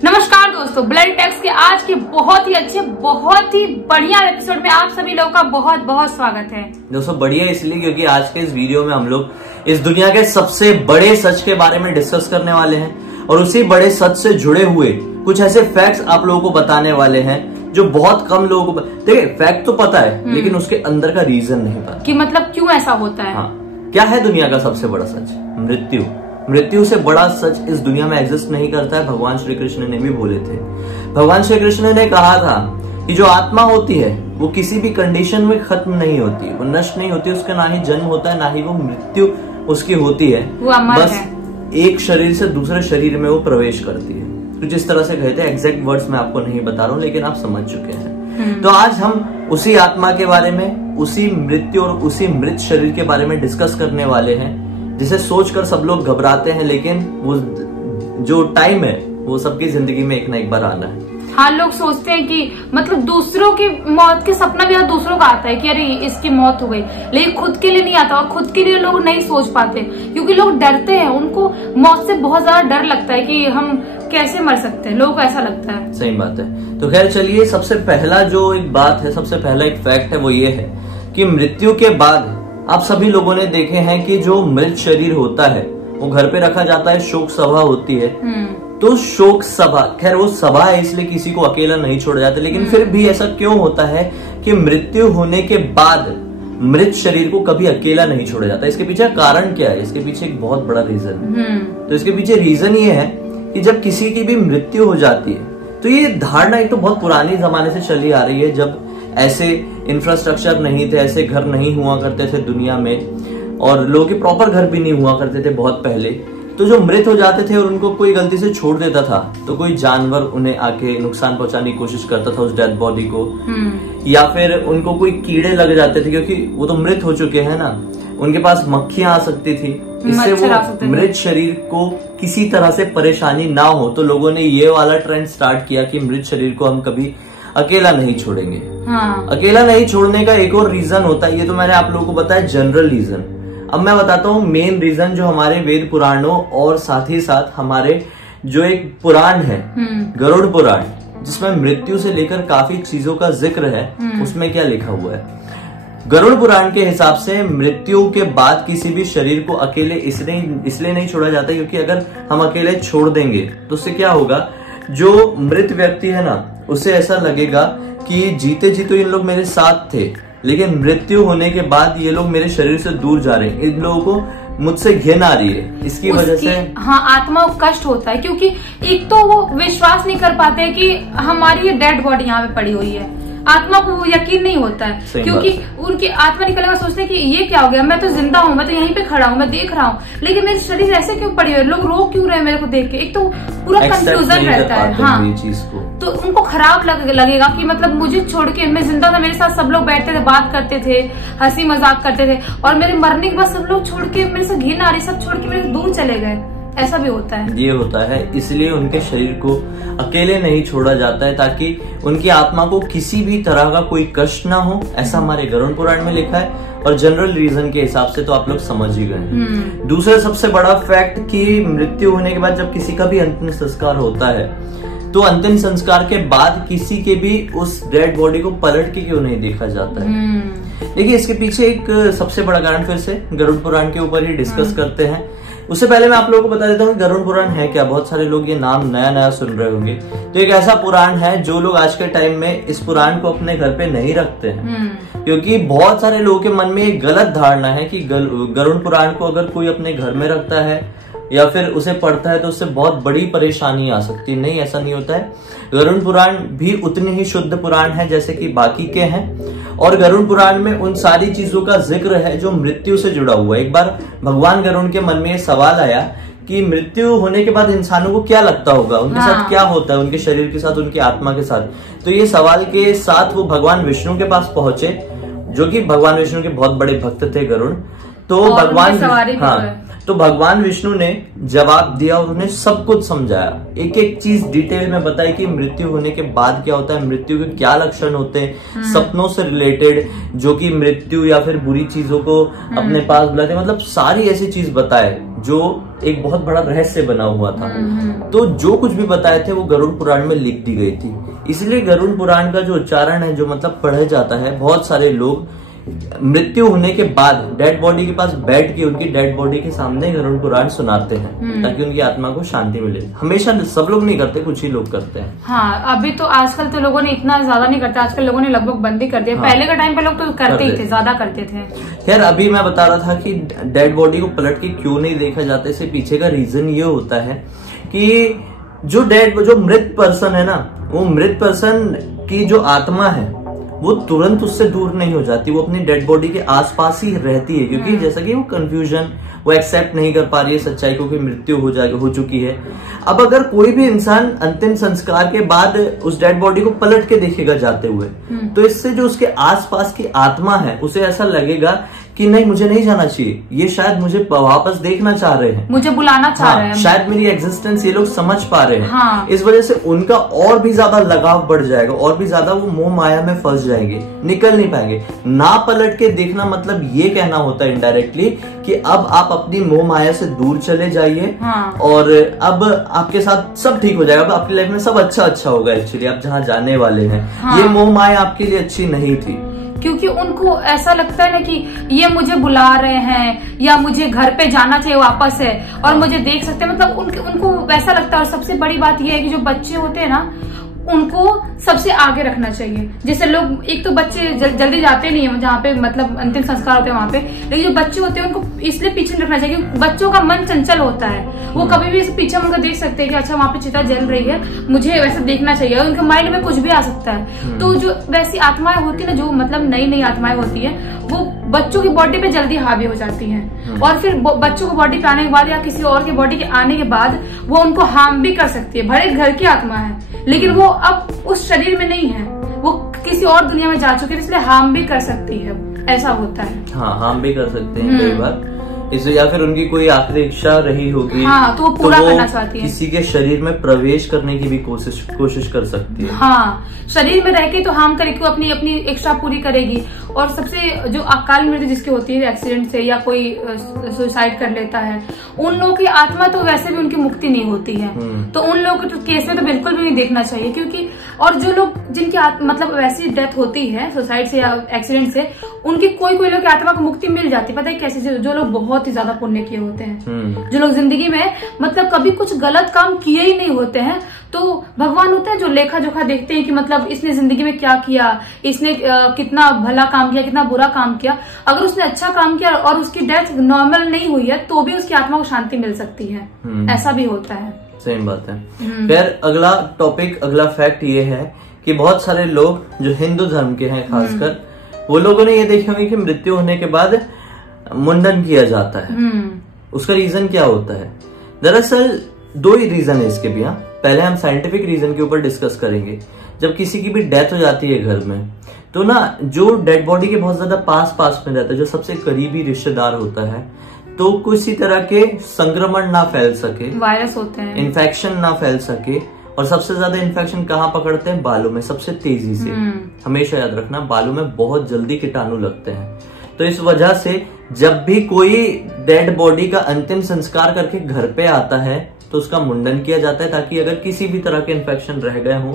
नमस्कार दोस्तों, blood tax के आज के बहुत ही अच्छे, बहुत ही बढ़िया एपिसोड में आप सभी लोगों का बहुत बहुत स्वागत है। दोस्तों बढ़िया इसलिए क्योंकि आज के इस वीडियो में हम लोग इस दुनिया के सबसे बड़े सच के बारे में डिस्कस करने वाले हैं और उसी बड़े सच से जुड़े हुए कुछ ऐसे फैक्ट्स आप लोगों को बताने वाले हैं जो बहुत कम लोगों को देखिए फैक्ट तो पता है लेकिन उसके अंदर का रीजन नहीं पता कि मतलब क्यों ऐसा होता है। हाँ, क्या है दुनिया का सबसे बड़ा सच? मृत्यु। मृत्यु से बड़ा सच इस दुनिया में एग्जिस्ट नहीं करता है। भगवान श्री कृष्ण ने भी बोले थे। भगवान श्री कृष्ण ने कहा था कि जो आत्मा होती है वो किसी भी कंडीशन में खत्म नहीं होती, वो नष्ट नहीं होती, उसका ना ही जन्म होता है ना ही वो मृत्यु उसकी होती है, वो अमर बस है। एक शरीर से दूसरे शरीर में वो प्रवेश करती है। तो जिस तरह से कहे थे, एग्जैक्ट वर्ड्स मैं आपको नहीं बता रहा हूँ लेकिन आप समझ चुके हैं। तो आज हम उसी आत्मा के बारे में, उसी मृत्यु और उसी मृत शरीर के बारे में डिस्कस करने वाले हैं, जिसे सोचकर सब लोग घबराते हैं लेकिन वो जो टाइम है वो सबकी जिंदगी में एक ना एक बार आना है। हाँ, लोग सोचते हैं कि मतलब दूसरों की मौत के सपना भी दूसरों का आता है कि अरे इसकी मौत हो गई, लेकिन खुद के लिए नहीं आता और खुद के लिए लोग नहीं सोच पाते क्योंकि लोग डरते हैं। उनको मौत से बहुत ज्यादा डर लगता है कि हम कैसे मर सकते हैं, लोगों को ऐसा लगता है। सही बात है। तो खैर चलिए, सबसे पहला जो एक बात है, सबसे पहला एक फैक्ट है वो ये है कि मृत्यु के बाद आप सभी लोगों ने देखे हैं कि जो मृत शरीर होता है वो घर पे रखा जाता है, शोक सभा होती है। तो शोक सभा, खैर वो सभा है इसलिए किसी को अकेला नहीं छोड़ा जाता, लेकिन फिर भी ऐसा क्यों होता है कि मृत्यु होने के बाद मृत शरीर को कभी अकेला नहीं छोड़ा जाता? इसके पीछे कारण क्या है? इसके पीछे एक बहुत बड़ा रीजन है। तो इसके पीछे रीजन ये है कि जब किसी की भी मृत्यु हो जाती है तो ये धारणा एक तो बहुत पुरानी जमाने से चली आ रही है, जब ऐसे इंफ्रास्ट्रक्चर नहीं थे, ऐसे घर नहीं हुआ करते थे दुनिया में और लोगों के प्रॉपर घर भी नहीं हुआ करते थे बहुत पहले। तो जो मृत हो जाते थे और उनको कोई गलती से छोड़ देता था तो कोई जानवर उन्हें आके नुकसान पहुंचाने की कोशिश करता था उस डेड बॉडी को, या फिर उनको कोई कीड़े लग जाते थे क्योंकि वो तो मृत हो चुके हैं ना, उनके पास मक्खियां आ सकती थी, इससे वो मृत शरीर को किसी तरह से परेशानी ना हो। तो लोगों ने ये वाला ट्रेंड स्टार्ट किया कि मृत शरीर को हम कभी अकेला नहीं छोड़ेंगे। हाँ। अकेला नहीं छोड़ने का एक और रीजन होता है, ये तो मैंने आप लोगों को बताया जनरल रीजन। अब मैं बताता हूँ मेन रीजन जो हमारे वेद पुराणों और साथ ही साथ हमारे जो एक पुराण है गरुड़ पुराण, जिसमें मृत्यु से लेकर काफी चीजों का जिक्र है, उसमें क्या लिखा हुआ है। गरुड़ पुराण के हिसाब से मृत्यु के बाद किसी भी शरीर को अकेले इसलिए नहीं छोड़ा जाता क्योंकि अगर हम अकेले छोड़ देंगे तो उससे क्या होगा, जो मृत व्यक्ति है ना उसे ऐसा लगेगा कि जीते जी तो इन लोग मेरे साथ थे लेकिन मृत्यु होने के बाद ये लोग मेरे शरीर से दूर जा रहे हैं, इन लोगों को मुझसे घिन आ रही है, इसकी वजह से हाँ आत्मा को कष्ट होता है क्योंकि एक तो वो विश्वास नहीं कर पाते हैं कि हमारी ये डेड बॉडी यहाँ पे पड़ी हुई है। आत्मा को वो यकीन नहीं होता है क्योंकि उनकी आत्मा निकलने का सोचते हैं कि ये क्या हो गया, मैं तो जिंदा हूँ, मैं तो यहीं पे खड़ा हूँ, मैं देख रहा हूँ, लेकिन मेरे शरीर ऐसे क्यों पड़ी हुई है, लोग रो क्यों रहे हैं मेरे को देख के। एक तो पूरा कंफ्यूजन रहता है। हाँ, चीज को तो उनको खराब लगेगा कि मतलब मुझे छोड़ के, मैं जिंदा था, मेरे साथ सब लोग बैठते थे, बात करते थे, हंसी मजाक करते थे, और मेरे मरने के बाद सब लोग छोड़ के, मेरे से घिन आ रही, सब छोड़ के मेरे दूर चले गए। ऐसा भी होता है। ये होता है, इसलिए उनके शरीर को अकेले नहीं छोड़ा जाता है ताकि उनकी आत्मा को किसी भी तरह का कोई कष्ट ना हो, ऐसा हमारे गरुड़ पुराण में लिखा है। और जनरल रीजन के हिसाब से तो आप लोग समझ ही गए। दूसरा सबसे बड़ा फैक्ट कि मृत्यु होने के बाद जब किसी का भी अंतिम संस्कार होता है तो अंतिम संस्कार के बाद किसी के भी उस डेड बॉडी को पलट के क्यों नहीं देखा जाता है। देखिए इसके पीछे एक सबसे बड़ा कारण फिर से गरुड़ पुराण के ऊपर ही डिस्कस करते हैं। उससे पहले मैं आप लोगों को बता देता हूँ गरुड़ पुराण है क्या। बहुत सारे लोग ये नाम नया नया सुन रहे होंगे। तो एक ऐसा पुराण है जो लोग आज के टाइम में इस पुराण को अपने घर पे नहीं रखते हैं क्योंकि बहुत सारे लोगों के मन में एक गलत धारणा है कि गरुड़ पुराण को अगर कोई अपने घर में रखता है या फिर उसे पढ़ता है तो उससे बहुत बड़ी परेशानी आ सकती है। नहीं, ऐसा नहीं होता है। गरुड़ पुराण भी उतनी ही शुद्ध पुराण है जैसे कि बाकी के हैं, और गरुड़ पुराण में उन सारी चीजों का जिक्र है जो मृत्यु से जुड़ा हुआ है। एक बार भगवान गरुड़ के मन में ये सवाल आया कि मृत्यु होने के बाद इंसानों को क्या लगता होगा, उनके साथ क्या होता है, उनके शरीर के साथ, उनकी आत्मा के साथ। तो ये सवाल के साथ वो भगवान विष्णु के पास पहुंचे, जो कि भगवान विष्णु के बहुत बड़े भक्त थे गरुड़। तो भगवान तो भगवान विष्णु ने जवाब दिया, उन्होंने सब कुछ समझाया, एक एक चीज डिटेल में बताई कि मृत्यु होने के बाद क्या होता है, मृत्यु के क्या लक्षण होते हैं, सपनों से रिलेटेड जो कि मृत्यु या फिर बुरी चीजों को अपने पास बुलाते, मतलब सारी ऐसी चीज बताए जो एक बहुत बड़ा रहस्य बना हुआ था। तो जो कुछ भी बताए थे वो गरुड़ पुराण में लिख दी गई थी। इसलिए गरुड़ पुराण का जो उच्चारण है, जो मतलब पढ़ा जाता है, बहुत सारे लोग मृत्यु होने के बाद डेड बॉडी के पास बैठ के उनकी डेड बॉडी के सामने गरुड़ पुराण सुनाते हैं ताकि उनकी आत्मा को शांति मिले। हमेशा सब लोग नहीं करते, कुछ ही लोग करते हैं। हाँ, अभी तो आजकल तो लोगों ने इतना ज्यादा नहीं करते, आजकल लोगों ने लगभग बंद ही कर दिया। पहले के टाइम पे लोग तो करते ही थे, ज्यादा करते थे। खैर, अभी मैं बता रहा था कि डेड बॉडी को पलट के क्यों नहीं देखा जाता, इसके पीछे का रीजन ये होता है कि जो मृत पर्सन है ना, वो मृत पर्सन की जो आत्मा है वो तुरंत उससे दूर नहीं हो जाती, वो अपनी डेड बॉडी के आसपास ही रहती है, क्योंकि जैसा कि वो कंफ्यूजन, वो एक्सेप्ट नहीं कर पा रही है सच्चाई को कि मृत्यु हो चुकी है। अब अगर कोई भी इंसान अंतिम संस्कार के बाद उस डेड बॉडी को पलट के देखेगा जाते हुए, तो इससे जो उसके आसपास की आत्मा है उसे ऐसा लगेगा कि नहीं, मुझे नहीं जाना चाहिए, ये शायद मुझे वापस देखना चाह रहे हैं, मुझे बुलाना चाह रहे हैं, शायद मेरी एग्जिस्टेंस ये लोग समझ पा रहे हैं। हाँ। इस वजह से उनका और भी ज्यादा लगाव बढ़ जाएगा, और भी ज्यादा वो मोह माया में फंस जाएंगे, निकल नहीं पाएंगे। ना पलट के देखना मतलब ये कहना होता है इनडायरेक्टली कि अब आप अपनी मोह माया से दूर चले जाइए। हाँ। और अब आपके साथ सब ठीक हो जाएगा, अब आपकी लाइफ में सब अच्छा होगा। एक्चुअली आप जहाँ जाने वाले हैं, हाँ। ये मोह माया आपके लिए अच्छी नहीं थी, क्योंकि उनको ऐसा लगता है ना कि ये मुझे बुला रहे हैं या मुझे घर पे जाना चाहिए वापस है और मुझे देख सकते हैं, मतलब उनको वैसा लगता है। और सबसे बड़ी बात ये है कि जो बच्चे होते हैं ना, उनको सबसे आगे रखना चाहिए। जैसे लोग, एक तो बच्चे जल्दी जाते नहीं है जहाँ पे मतलब अंतिम संस्कार होते हैं वहां पे, लेकिन जो बच्चे होते हैं उनको इसलिए पीछे रखना चाहिए क्योंकि बच्चों का मन चंचल होता है, वो कभी भी पीछे मुझे देख सकते हैं कि अच्छा वहां पे चिता जल रही है, मुझे वैसे देखना चाहिए, और उनके माइंड में कुछ भी आ सकता है। तो जो वैसी आत्माएं होती है ना, जो मतलब नई आत्माएं होती है, वो बच्चों की बॉडी पे जल्दी हावी हो जाती है, और फिर बच्चों को बॉडी पे आने के बाद या किसी और की बॉडी के आने के बाद वो उनको हार्म भी कर सकती है। भले घर की आत्मा है, लेकिन वो अब उस शरीर में नहीं है, वो किसी और दुनिया में जा चुके हैं, इसलिए हार्म भी कर सकती है। ऐसा होता है। हाँ, हार्म भी कर सकते हैं कई बार, इसे या फिर उनकी कोई आखिरी इच्छा रही होगी। हाँ, तो वो पूरा करना चाहती है, किसी के शरीर में प्रवेश करने की भी कोशिश कर सकती है। हाँ, शरीर में रह के तो हार्म करेगी, अपनी इच्छा पूरी करेगी। और सबसे जो अकाल मृत्यु जिसकी होती है एक्सीडेंट से, या कोई सुसाइड कर लेता है, उन लोगों की आत्मा तो वैसे भी उनकी मुक्ति नहीं होती है। तो उन लोगों के केस में तो बिल्कुल भी नहीं देखना चाहिए, क्योंकि और जो लोग जिनकी मतलब वैसी डेथ होती है सुसाइड से या एक्सीडेंट से, उनकी कोई लोग की आत्मा को मुक्ति मिल जाती है। पता है कैसे? जो लोग बहुत ही ज्यादा पुण्य किए होते हैं, जो लोग जिंदगी में मतलब कभी कुछ गलत काम किए ही नहीं होते हैं, तो भगवान होते हैं जो लेखा जोखा देखते हैं कि मतलब इसने जिंदगी में क्या किया, इसने कितना भला काम किया, कितना बुरा काम किया। अगर उसने अच्छा काम किया और उसकी डेथ नॉर्मल नहीं हुई है, तो भी उसकी आत्मा को शांति मिल सकती है। ऐसा भी होता है। सही बात है। फिर अगला टॉपिक, अगला फैक्ट ये है कि बहुत सारे लोग जो हिंदू धर्म के हैं खासकर, वो लोगों ने ये देखे होंगे कि मृत्यु होने के बाद मुंडन किया जाता है। उसका रीजन क्या होता है? दरअसल दो ही रीजन है इसके भी। पहले हम साइंटिफिक रीजन के ऊपर डिस्कस करेंगे। जब किसी की भी डेथ हो जाती है घर में, तो ना जो डेड बॉडी के बहुत ज्यादा पास में रहता है, जो सबसे करीबी रिश्तेदार होता है, तो किसी तरह के संक्रमण ना फैल सके, वायरस होते हैं, इन्फेक्शन ना फैल सके। और सबसे ज्यादा इन्फेक्शन कहाँ पकड़ते हैं? बालों में, सबसे तेजी से। हमेशा याद रखना, बालों में बहुत जल्दी कीटाणु लगते हैं। तो इस वजह से जब भी कोई डेड बॉडी का अंतिम संस्कार करके घर पे आता है, तो उसका मुंडन किया जाता है, ताकि अगर किसी भी तरह के इन्फेक्शन रह गए हों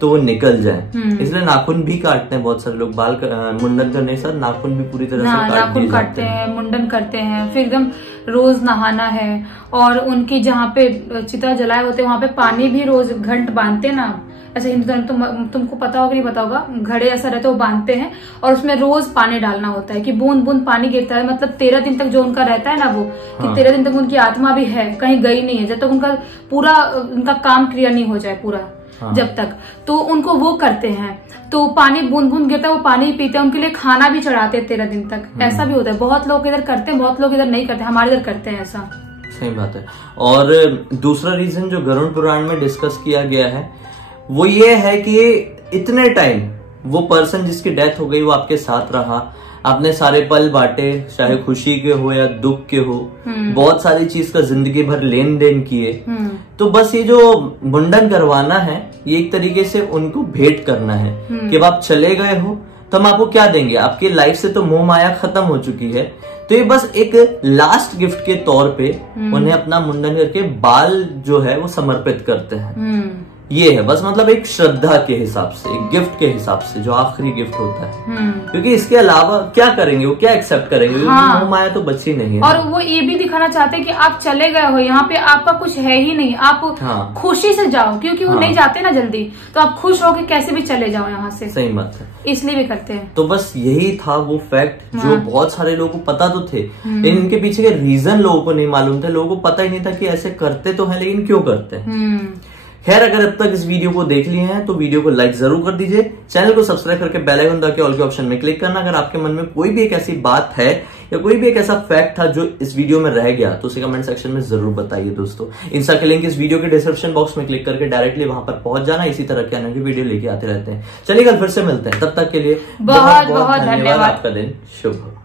तो वो निकल जाए। इसलिए नाखून भी काटते हैं बहुत सारे लोग। बाल मुंडन करने के साथ नाखून भी पूरी तरह से नाखून काटते हैं, मुंडन करते हैं। फिर एकदम रोज नहाना है, और उनकी जहाँ पे चिता जलाए होते हैं वहां पे पानी भी रोज घंट बांधते हैं ना। ऐसा हिंदू धर्म तुमको पता होगा नहीं पता होगा, घड़े ऐसा रहता है वो बांधते हैं, और उसमें रोज पानी डालना होता है कि बूंद बूंद पानी गिरता है। मतलब 13 दिन तक जो उनका रहता है ना वो, कि 13 दिन तक उनकी आत्मा भी है, कहीं गई नहीं है, जब तक उनका पूरा उनका काम क्रिया नहीं हो जाए पूरा, जब तक, तो उनको वो करते हैं। तो पानी बूंद बूंद गिरता है, वो पानी पीते हैं, उनके लिए खाना भी चढ़ाते हैं 13 दिन तक। ऐसा भी होता है। बहुत लोग इधर करते हैं, बहुत लोग इधर नहीं करते, हमारे इधर करते हैं ऐसा। सही बात है। और दूसरा रीजन जो गरुड़ पुराण में डिस्कस किया गया है, वो ये है कि इतने टाइम वो पर्सन जिसकी डेथ हो गई वो आपके साथ रहा, आपने सारे पल बांटे, चाहे खुशी के हो या दुख के हो, बहुत सारी चीज का जिंदगी भर लेन देन किए, तो बस ये जो मुंडन करवाना है ये एक तरीके से उनको भेंट करना है कि अब आप चले गए हो तो हम आपको क्या देंगे, आपकी लाइफ से तो मोह माया खत्म हो चुकी है, तो ये बस एक लास्ट गिफ्ट के तौर पे उन्हें अपना मुंडन करके बाल जो है वो समर्पित करते हैं। ये है बस, मतलब एक श्रद्धा के हिसाब से, एक गिफ्ट के हिसाब से, जो आखिरी गिफ्ट होता है। क्योंकि इसके अलावा क्या करेंगे, वो क्या एक्सेप्ट करेंगे, मोह माया तो बची नहीं है। और वो ये भी दिखाना चाहते हैं कि आप चले गए हो, यहाँ पे आपका कुछ है ही नहीं, आप खुशी से जाओ, क्योंकि वो नहीं जाते ना जल्दी, तो आप खुश हो के कैसे भी चले जाओ यहाँ से। सही बात है, इसलिए भी करते हैं। तो बस यही था वो फैक्ट जो बहुत सारे लोगों को पता तो थे, लेकिन इनके पीछे के रीजन लोगों को नहीं मालूम थे। लोगों को पता ही नहीं था कि ऐसे करते तो है, लेकिन क्यों करते हैं। खैर, अगर अब तक इस वीडियो को देख लिए हैं तो वीडियो को लाइक जरूर कर दीजिए, चैनल को सब्सक्राइब करके बेल आइकन दबा के ऑल के ऑप्शन में क्लिक करना। अगर आपके मन में कोई भी एक ऐसी बात है या कोई भी एक ऐसा फैक्ट था जो इस वीडियो में रह गया तो उसे कमेंट सेक्शन में जरूर बताइए दोस्तों। इंस्टा के लिंक इस वीडियो के डिस्क्रिप्शन बॉक्स में क्लिक करके डायरेक्टली वहां पर पहुंच जाना। इसी तरह के अन्य वीडियो लेके आते रहते हैं। चलिए कल फिर से मिलते हैं, तब तक के लिए बहुत बहुत धन्यवाद। आपका दिन शुभ हो।